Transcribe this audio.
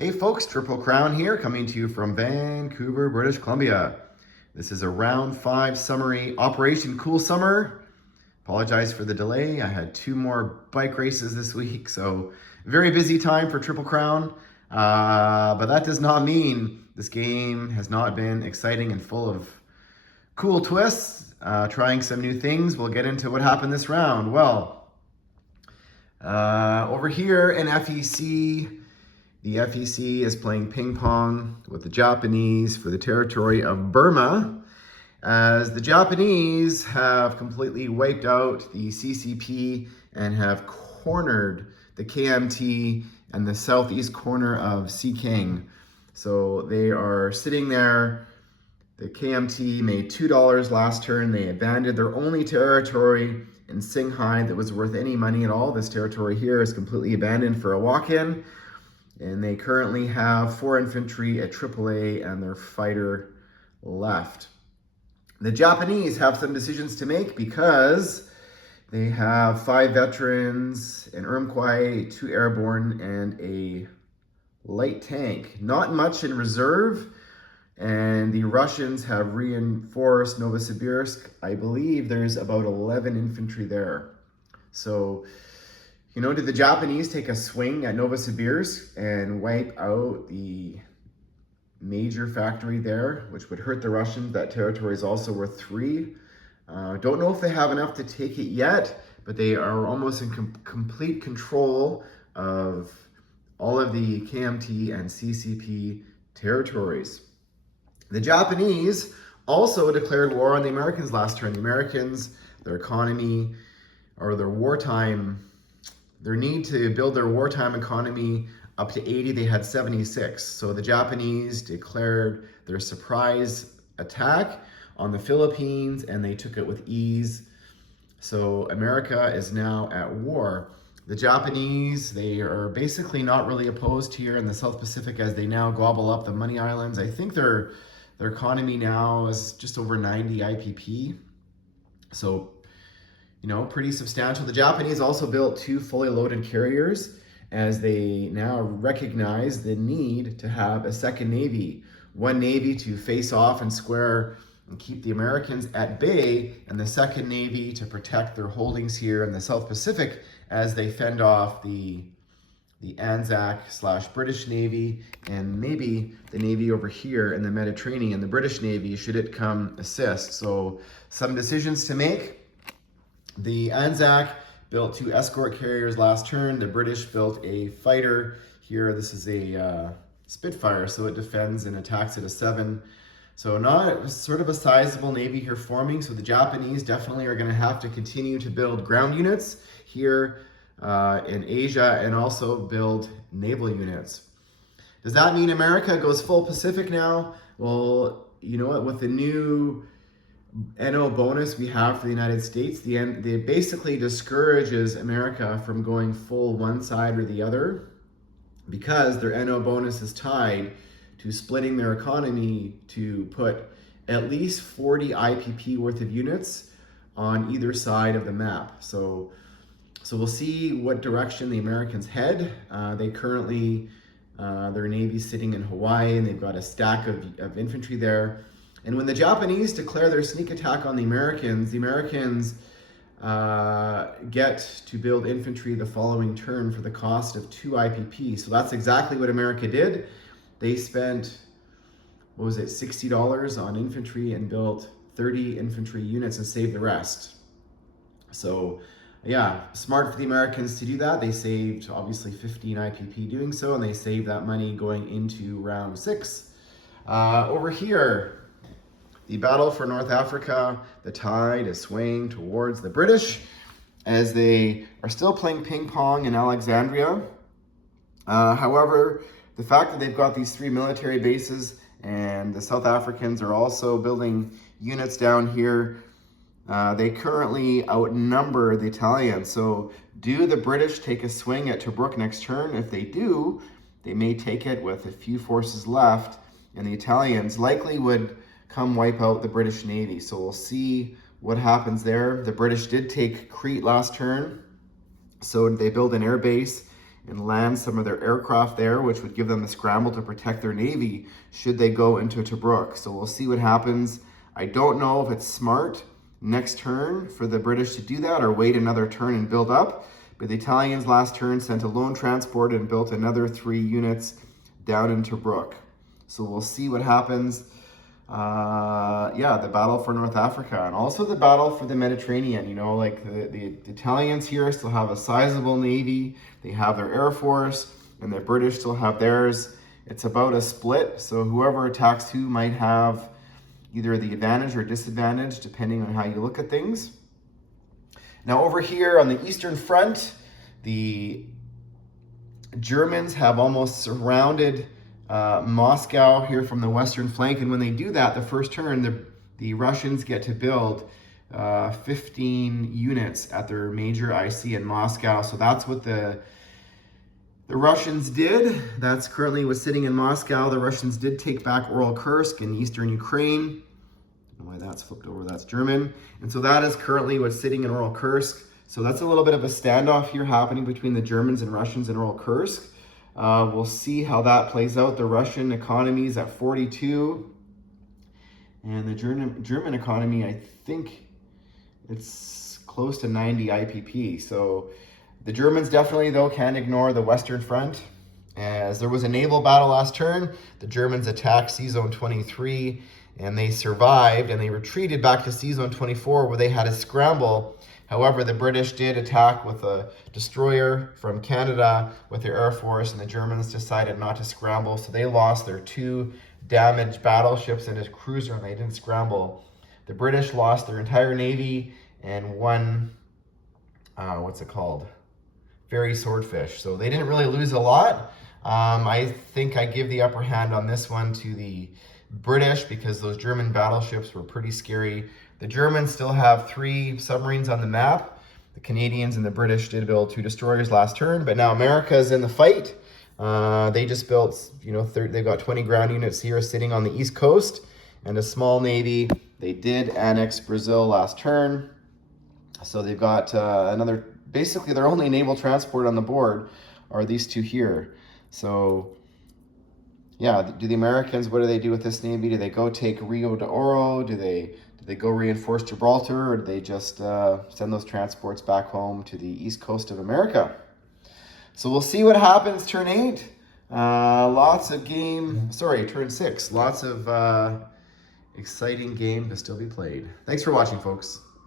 Hey folks, Triple Crown here, coming to you from Vancouver, British Columbia. This is a round 5 summary, Operation Cool Summer. Apologize for the delay. I had 2 more bike races this week, so very busy time for Triple Crown. But that does not mean this game has not been exciting and full of cool twists, trying some new things. We'll get into what happened this round. Well, over here in FEC, the FEC is playing ping pong with the Japanese for the territory of Burma, as the Japanese have completely wiped out the CCP and have cornered the KMT and the southeast corner of Xikang. So they are sitting there. The KMT made $2 last turn. They abandoned their only territory in Qinghai that was worth any money at all. This territory here is completely abandoned for a walk-in. And they currently have 4 infantry at AAA and their fighter left. The Japanese have some decisions to make because they have 5 veterans, an Urumqi, 2 airborne, and a light tank. Not much in reserve, and the Russians have reinforced Novosibirsk. I believe there's about 11 infantry there. So, you know, did the Japanese take a swing at Novosibirsk and wipe out the major factory there, which would hurt the Russians? That territory is also worth 3. Don't know if they have enough to take it yet, but they are almost in complete control of all of the KMT and CCP territories. The Japanese also declared war on the Americans last turn. The Americans, their economy, or their need to build their wartime economy up to 80, they had 76. So the Japanese declared their surprise attack on the Philippines and they took it with ease. So America is now at war. The Japanese, they are basically not really opposed here in the South Pacific as they now gobble up the Money Islands. I think their economy now is just over 90 IPP. So, you know, pretty substantial. The Japanese also built 2 fully loaded carriers as they now recognize the need to have a second navy. One navy to face off and square and keep the Americans at bay, and the second navy to protect their holdings here in the South Pacific as they fend off the Anzac/British Navy and maybe the Navy over here in the Mediterranean, the British Navy, should it come assist. So some decisions to make. The Anzac built 2 escort carriers last turn. The British built a fighter here. This is a Spitfire, so it defends and attacks at a 7. So not sort of a sizable navy here forming. So the Japanese definitely are going to have to continue to build ground units here in Asia and also build naval units. Does that mean America goes full Pacific now? Well, you know what, with the new NO bonus we have for the United States, they basically discourages America from going full one side or the other because their NO bonus is tied to splitting their economy to put at least 40 IPP worth of units on either side of the map. So we'll see what direction the Americans head. They currently, their Navy's sitting in Hawaii and they've got a stack of infantry there. And when the Japanese declare their sneak attack on the Americans get to build infantry the following turn for the cost of 2 IPP. So that's exactly what America did. They spent, what was it, $60 on infantry and built 30 infantry units and saved the rest. So yeah, smart for the Americans to do that. They saved obviously 15 IPP doing so, and they saved that money going into round 6. Over here, the battle for North Africa, the tide is swaying towards the British as they are still playing ping pong in Alexandria. However, the fact that they've got these 3 military bases and the South Africans are also building units down here, they currently outnumber the Italians. So do the British take a swing at Tobruk next turn? If they do, they may take it with a few forces left, and the Italians likely would come wipe out the British Navy. So we'll see what happens there. The British did take Crete last turn, so they build an air base and land some of their aircraft there, which would give them the scramble to protect their navy should they go into Tobruk. So we'll see what happens. I don't know if it's smart next turn for the British to do that or wait another turn and build up. But the Italians last turn sent a lone transport and built another 3 units down in Tobruk. So we'll see what happens. Yeah, the battle for North Africa and also the battle for the Mediterranean. You know, like the Italians here still have a sizable navy. They have their air force, and the British still have theirs. It's about a split. So whoever attacks who might have either the advantage or disadvantage, depending on how you look at things. Now over here on the Eastern Front, the Germans have almost surrounded Moscow here from the western flank, and when they do that, the first turn, the Russians get to build 15 units at their major IC in Moscow. So that's what the Russians did. That's currently what's sitting in Moscow. The Russians did take back Oral-Kursk in eastern Ukraine. I don't know why that's flipped over, that's German. And so that is currently what's sitting in Oral-Kursk. So that's a little bit of a standoff here happening between the Germans and Russians in Oral-Kursk. We'll see how that plays out. The Russian economy is at 42. And the German economy, I think it's close to 90 IPP. So the Germans definitely, though, can't ignore the Western Front. As there was a naval battle last turn, the Germans attacked C-Zone 23, and they survived, and they retreated back to C-Zone 24, where they had a scramble. However, the British did attack with a destroyer from Canada with their Air Force, and the Germans decided not to scramble, so they lost their 2 damaged battleships and a cruiser, and they didn't scramble. The British lost their entire navy and 1, what's it called? Very Swordfish. So they didn't really lose a lot. I think I give the upper hand on this one to the British because those German battleships were pretty scary. The Germans still have 3 submarines on the map. The Canadians and the British did build 2 destroyers last turn, but now America is in the fight. They just built, you know, they've got 20 ground units here sitting on the East Coast and a small navy. They did annex Brazil last turn. So they've got another, basically their only naval transport on the board are these 2 here. So yeah, do the Americans, what do they do with this navy? Do they go take Rio de Oro? Do they go reinforce Gibraltar, or do they just send those transports back home to the east coast of America? So we'll see what happens turn 8. Lots of turn 6. Lots of exciting game to still be played. Thanks for watching, folks.